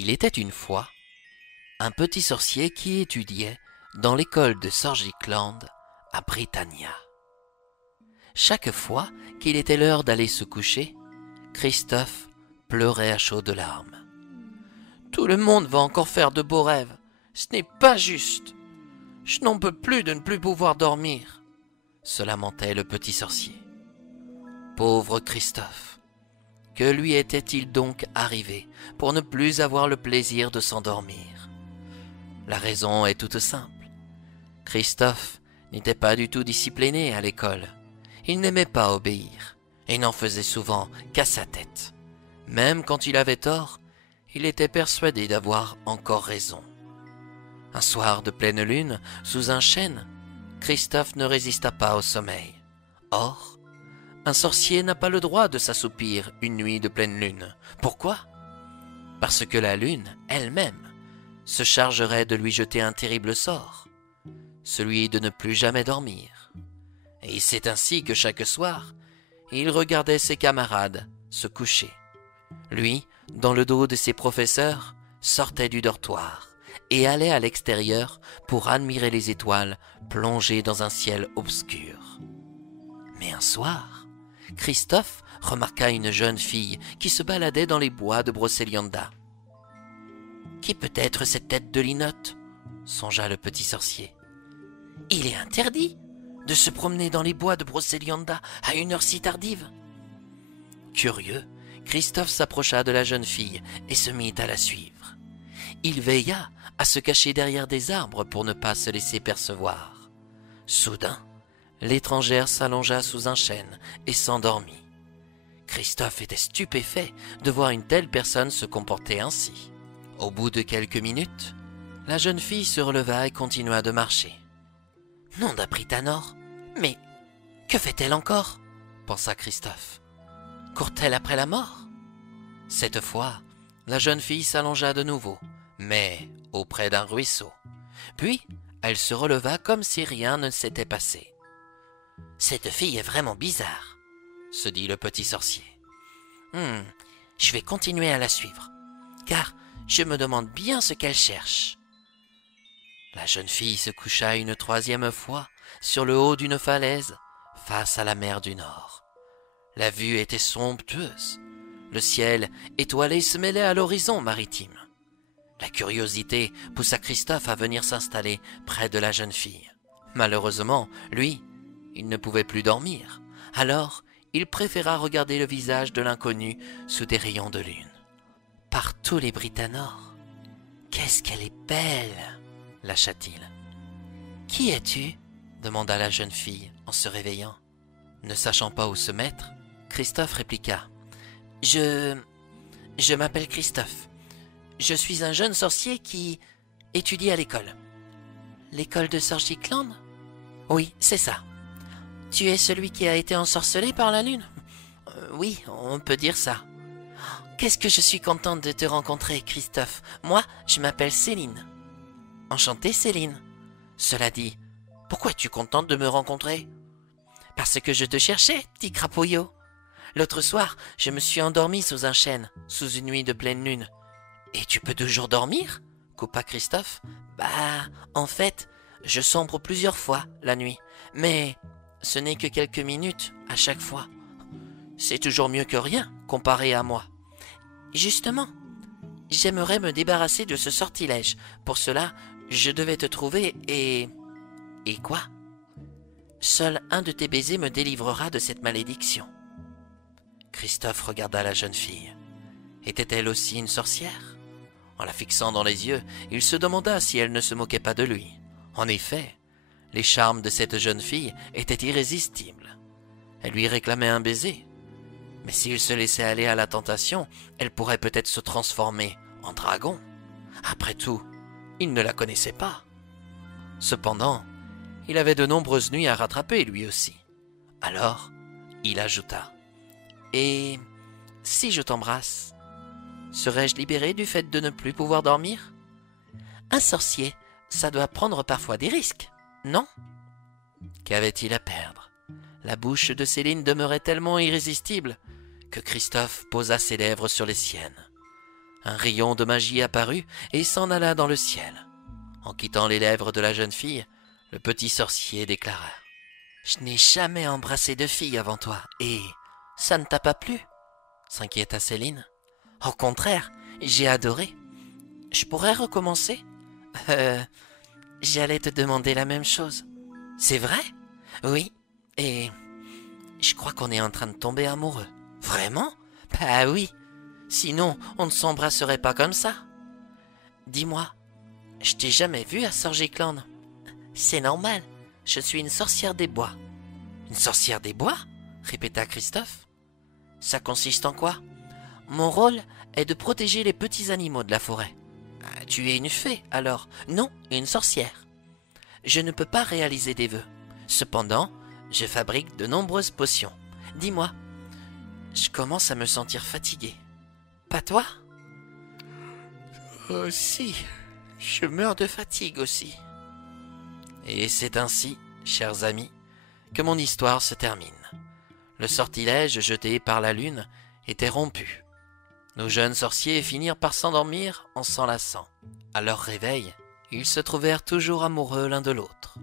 Il était une fois un petit sorcier qui étudiait dans l'école de Sorgicland à Britannia. Chaque fois qu'il était l'heure d'aller se coucher, Christophe pleurait à chaudes larmes. « Tout le monde va encore faire de beaux rêves. Ce n'est pas juste. Je n'en peux plus de ne plus pouvoir dormir, » se lamentait le petit sorcier. Pauvre Christophe, que lui était-il donc arrivé pour ne plus avoir le plaisir de s'endormir? La raison est toute simple. Christophe n'était pas du tout discipliné à l'école. Il n'aimait pas obéir et n'en faisait souvent qu'à sa tête. Même quand il avait tort, il était persuadé d'avoir encore raison. Un soir de pleine lune, sous un chêne, Christophe ne résista pas au sommeil. Or, un sorcier n'a pas le droit de s'assoupir une nuit de pleine lune. Pourquoi? Parce que la lune, elle-même, se chargerait de lui jeter un terrible sort, celui de ne plus jamais dormir. Et c'est ainsi que chaque soir, il regardait ses camarades se coucher. Lui, dans le dos de ses professeurs, sortait du dortoir et allait à l'extérieur pour admirer les étoiles plongées dans un ciel obscur. Mais un soir, Christophe remarqua une jeune fille qui se baladait dans les bois de Brocéliande. « Qui peut être cette tête de linotte ?» songea le petit sorcier. « Il est interdit de se promener dans les bois de Brocéliande à une heure si tardive. » Curieux, Christophe s'approcha de la jeune fille et se mit à la suivre. Il veilla à se cacher derrière des arbres pour ne pas se laisser percevoir. Soudain, l'étrangère s'allongea sous un chêne et s'endormit. Christophe était stupéfait de voir une telle personne se comporter ainsi. Au bout de quelques minutes, la jeune fille se releva et continua de marcher. « Nom d'Apritanor, mais que fait-elle encore ?» pensa Christophe. « Court-elle après la mort ?» Cette fois, la jeune fille s'allongea de nouveau, mais auprès d'un ruisseau. Puis, elle se releva comme si rien ne s'était passé. « Cette fille est vraiment bizarre, » se dit le petit sorcier. « Je vais continuer à la suivre, car je me demande bien ce qu'elle cherche. » La jeune fille se coucha une troisième fois sur le haut d'une falaise, face à la mer du Nord. La vue était somptueuse. Le ciel étoilé se mêlait à l'horizon maritime. La curiosité poussa Christophe à venir s'installer près de la jeune fille. Malheureusement, lui, il ne pouvait plus dormir. Alors, il préféra regarder le visage de l'inconnu sous des rayons de lune. « Par tous les Britanors, qu'est-ce qu'elle est belle !» lâcha-t-il. « Qui es-tu » demanda la jeune fille en se réveillant. Ne sachant pas où se mettre, Christophe répliqua. « Je m'appelle Christophe. Je suis un jeune sorcier qui étudie à l'école. »« L'école de Sorgicland ?»« Oui, c'est ça. »« Tu es celui qui a été ensorcelé par la lune ?»« Oui, on peut dire ça. »« Qu'est-ce que je suis contente de te rencontrer, Christophe. Moi, je m'appelle Céline. »« Enchantée, Céline. » Cela dit, pourquoi es-tu contente de me rencontrer ? »« Parce que je te cherchais, petit crapouillot. L'autre soir, je me suis endormi sous un chêne, sous une nuit de pleine lune. »« Et tu peux toujours dormir ?» coupa Christophe. « Bah, en fait, je sombre plusieurs fois la nuit, mais ce n'est que quelques minutes à chaque fois. C'est toujours mieux que rien comparé à moi. Justement, j'aimerais me débarrasser de ce sortilège. Pour cela, je devais te trouver et... » « Et quoi ? » ?»« Seul un de tes baisers me délivrera de cette malédiction. » Christophe regarda la jeune fille. Était-elle aussi une sorcière ? En la fixant dans les yeux, il se demanda si elle ne se moquait pas de lui. En effet, les charmes de cette jeune fille étaient irrésistibles. Elle lui réclamait un baiser. Mais s'il se laissait aller à la tentation, elle pourrait peut-être se transformer en dragon. Après tout, il ne la connaissait pas. Cependant, il avait de nombreuses nuits à rattraper lui aussi. Alors, il ajouta. « Et si je t'embrasse, serais-je libéré du fait de ne plus pouvoir dormir ? Un sorcier, ça doit prendre parfois des risques, non ?» Qu'avait-il à perdre ? La bouche de Céline demeurait tellement irrésistible que Christophe posa ses lèvres sur les siennes. Un rayon de magie apparut et s'en alla dans le ciel. En quittant les lèvres de la jeune fille, le petit sorcier déclara: « Je n'ai jamais embrassé de fille avant toi, et ça ne t'a pas plu ?» s'inquiéta Céline. « Au contraire, j'ai adoré. Je pourrais recommencer ? J'allais te demander la même chose. »« C'est vrai ? Oui, et je crois qu'on est en train de tomber amoureux. »« Vraiment ? Bah oui, sinon on ne s'embrasserait pas comme ça. »« Dis-moi, je t'ai jamais vu à Sorgicland. »« C'est normal, je suis une sorcière des bois. »« Une sorcière des bois ?» répéta Christophe. « Ça consiste en quoi ? » ?»« Mon rôle est de protéger les petits animaux de la forêt. »« Tu es une fée, alors ? » ?»« Non, une sorcière. Je ne peux pas réaliser des vœux. Cependant, je fabrique de nombreuses potions. Dis-moi, je commence à me sentir fatigué. Pas toi ? Si, je meurs de fatigue aussi. Et c'est ainsi, chers amis, que mon histoire se termine. Le sortilège jeté par la lune était rompu. Nos jeunes sorciers finirent par s'endormir en s'enlaçant. À leur réveil, ils se trouvèrent toujours amoureux l'un de l'autre.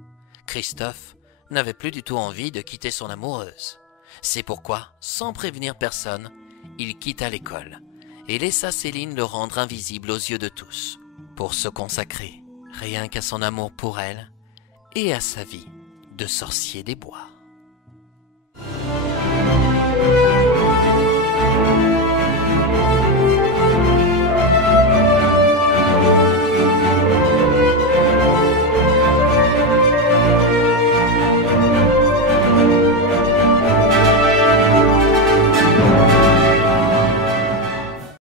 Christophe n'avait plus du tout envie de quitter son amoureuse. C'est pourquoi, sans prévenir personne, il quitta l'école et laissa Céline le rendre invisible aux yeux de tous, pour se consacrer rien qu'à son amour pour elle et à sa vie de sorcier des bois.